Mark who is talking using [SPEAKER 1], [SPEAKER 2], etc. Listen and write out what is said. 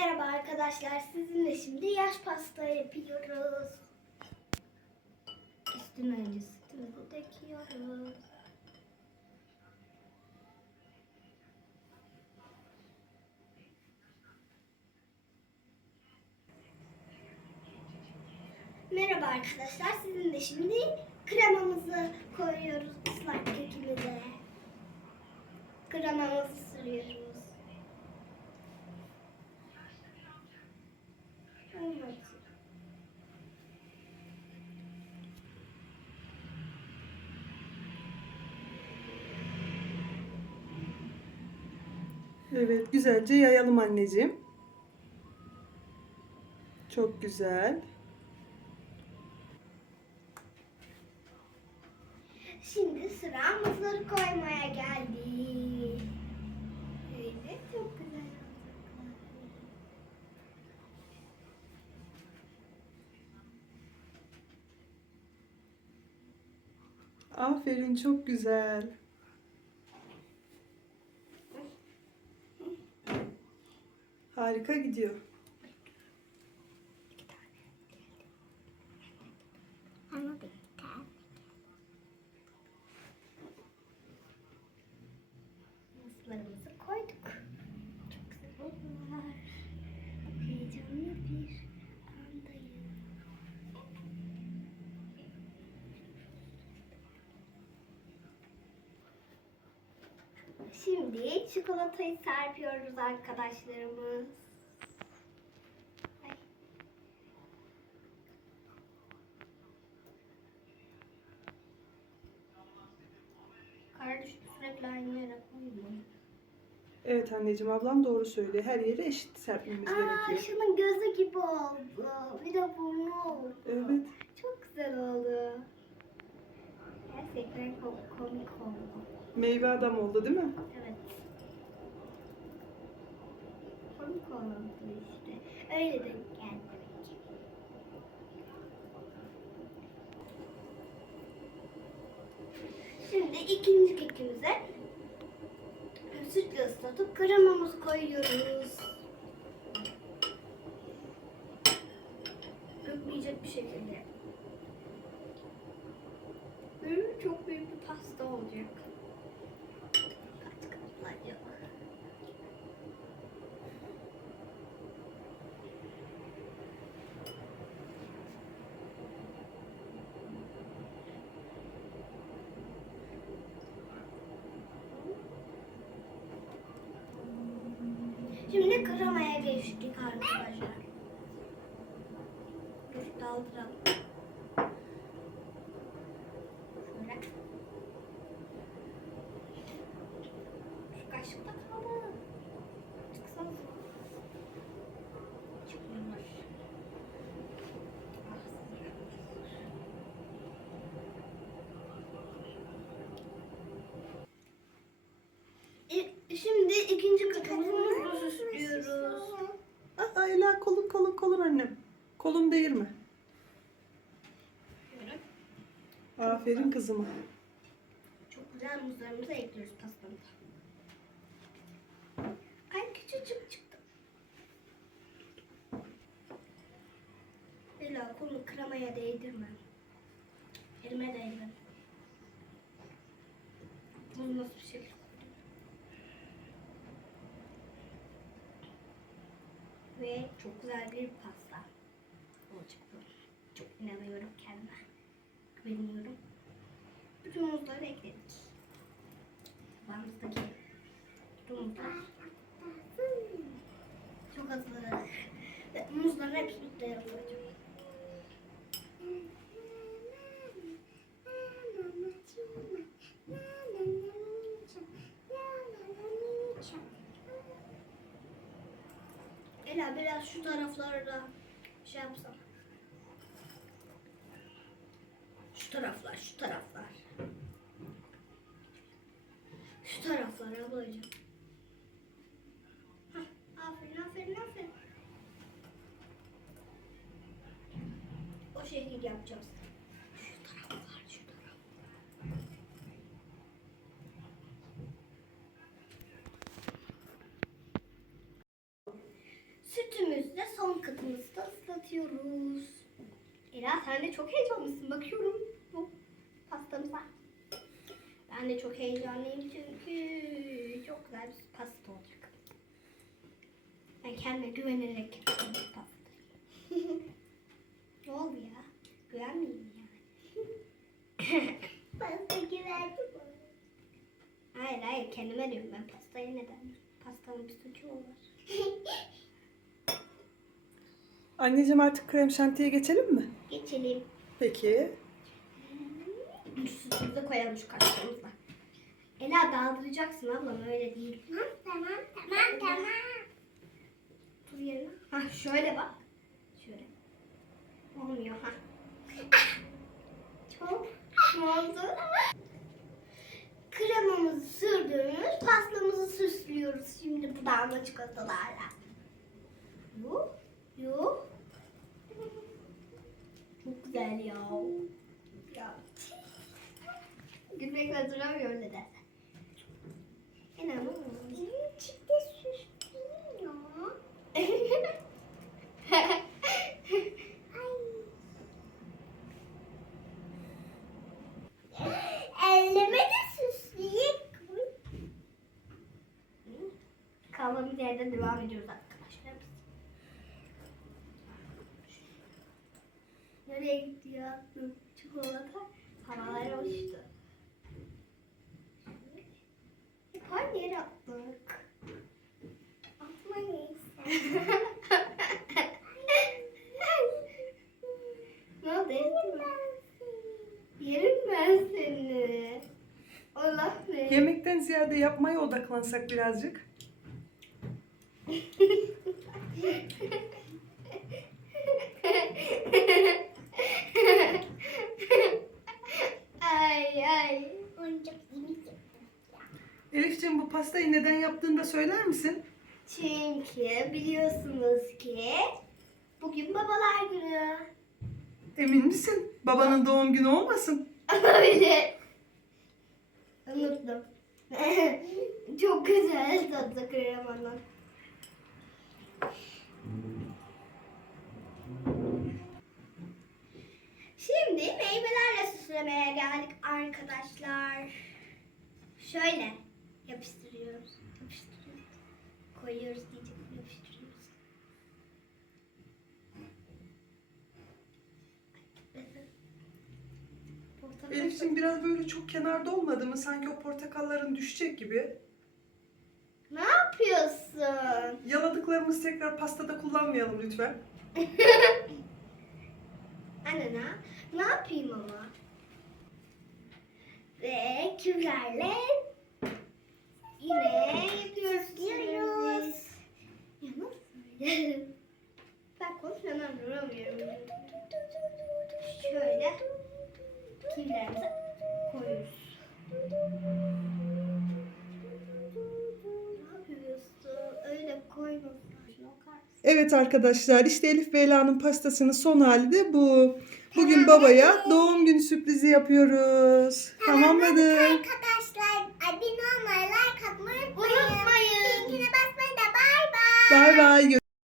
[SPEAKER 1] Merhaba arkadaşlar. Sizinle şimdi yaş pasta yapıyoruz. Üstüne önce sütümüzü döküyoruz. Merhaba arkadaşlar. Sizinle şimdi kremamızı koyuyoruz ıslak kekimize. Kremamızı sürüyoruz. Evet.
[SPEAKER 2] Güzelce yayalım anneciğim. Çok güzel.
[SPEAKER 1] Şimdi sıra muzları koymaya geldi. Evet, çok güzel olacaklar.
[SPEAKER 2] Aferin, çok güzel. Harika gidiyor.
[SPEAKER 1] Ama bitti. Muzlarımızı koyduk. Çok güzel oldular. Heyecanlı bir andayım. Şimdi çikolatayı serpiyoruz arkadaşlarımız. Ay. Kardeş sürekli aynı yere koyuyor.
[SPEAKER 2] Evet anneciğim, ablam doğru söylüyor. Her yere eşit serpmemiz
[SPEAKER 1] Aa,
[SPEAKER 2] gerekiyor.
[SPEAKER 1] şunun gözü gibi oldu. Bir de burnu oldu.
[SPEAKER 2] Evet.
[SPEAKER 1] Çok güzel oldu. Gerçekten çok komik oldu.
[SPEAKER 2] Meyve adam oldu değil mi?
[SPEAKER 1] Evet. Komik oldu işte. Öyle de geldi. Şimdi ikinci kekimize sütle ıslatıp kremamızı koyuyoruz. Dökmeyecek bir şekilde. Hı, çok büyük bir pasta olacak. Kaç katlı acaba? Şimdi kremaya geçtik arkadaşlar. Dur daldıralım. Şöyle. Şu kaşıkta kaldı. Çıksana. Çıkmıyor. Ah, İ- Şimdi ikinci katımızı
[SPEAKER 2] Kolum değirme. Aferin kızıma.
[SPEAKER 1] Çok güzel muzlarımızı ekliyoruz pastamıza. Ay küçücük çıktı. Ela konu kremaya değdirme. Elime değdir. Bunu nasıl bir şey? Ve çok güzel bir pasta olacak bu. Çok inanıyorum kendime. Güveniyorum. Bütün muzları ekledik. Tabağımızdaki bütün muzlar. Çok. Ve Muzların hepsi üstte yapılacak. Ela biraz şu taraflarda şey yapsana. Şu taraflar, şu taraflar. Şu taraflar ablacığım. Hah, aferin, aferin, aferin. O şekil yapacağız. Şu taraflar, şu taraf. Süt son katımızı da ıslatıyoruz. Ela sen de çok heyecanlısın. Bakıyorum. Ben de çok heyecanlıyım çünkü çok güzel bir pasta olacak. Ben kendime güvenerek pastayı. ne oldu ya? Güvenmeyeyim yani. Pasta güvendim Hayır hayır kendime diyorum ben pastayı neden? Pastanın bir suçu olur.
[SPEAKER 2] Anneciğim artık krem şantiye geçelim mi?
[SPEAKER 1] Geçelim.
[SPEAKER 2] Peki.
[SPEAKER 1] Sütümüzü koyalım şu kartlarımıza. Ela daldıracaksın ablam öyle değil. Tamam tamam tamam. Dur yerine. Ha şöyle bak. Şöyle. Olmuyor ha. Çok ne oldu? Kremamızı sürdüğümüz pastamızı süslüyoruz şimdi bu damla çikolatalarla. Yuh yuh. Çok güzel ya. Ya. Gülmekten duramıyorum neden. Nereye gitti ya? Çikolata havalara uçtu. Hep aynı yere attık. Atmayız. ne oldu? Yerim Yerim ben seni. Allah ne?
[SPEAKER 2] Yemekten ziyade yapmaya odaklansak birazcık.
[SPEAKER 1] ay ay. Oyuncak yemek
[SPEAKER 2] Elifciğim bu pastayı neden yaptığını da söyler misin?
[SPEAKER 1] Çünkü biliyorsunuz ki bugün babalar günü.
[SPEAKER 2] Emin misin? Babanın doğum günü olmasın?
[SPEAKER 1] Öyle. Unuttum. Çok güzel tatlı kremanın. Şimdi meyvelerle süslemeye geldik arkadaşlar. Şöyle yapıştırıyoruz. Yapıştırıyoruz. Koyuyoruz diyecek yapıştırıyoruz. Portakal-
[SPEAKER 2] Elifciğim biraz böyle çok kenarda olmadı mı? Sanki o portakalların düşecek gibi.
[SPEAKER 1] Ne yapıyorsun?
[SPEAKER 2] Yaladıklarımızı tekrar pastada kullanmayalım lütfen.
[SPEAKER 1] Anne ne? Ne yapayım ama? Ve küplerle yine yapıyoruz. Diyoruz. Ya nasıl öyle? Ben konuşmadan duramıyorum. Şöyle küplerimizi koyuyoruz. Ne yapıyorsun? Öyle koymasın.
[SPEAKER 2] Evet arkadaşlar işte Elif ve Ela'nın pastasının son hali de bu. Bugün babaya doğum günü sürprizi yapıyoruz. Tamamladık.
[SPEAKER 1] Arkadaşlar abone olmayı, unutmayın. Linkine basmayı da bay bay.
[SPEAKER 2] Bay bay.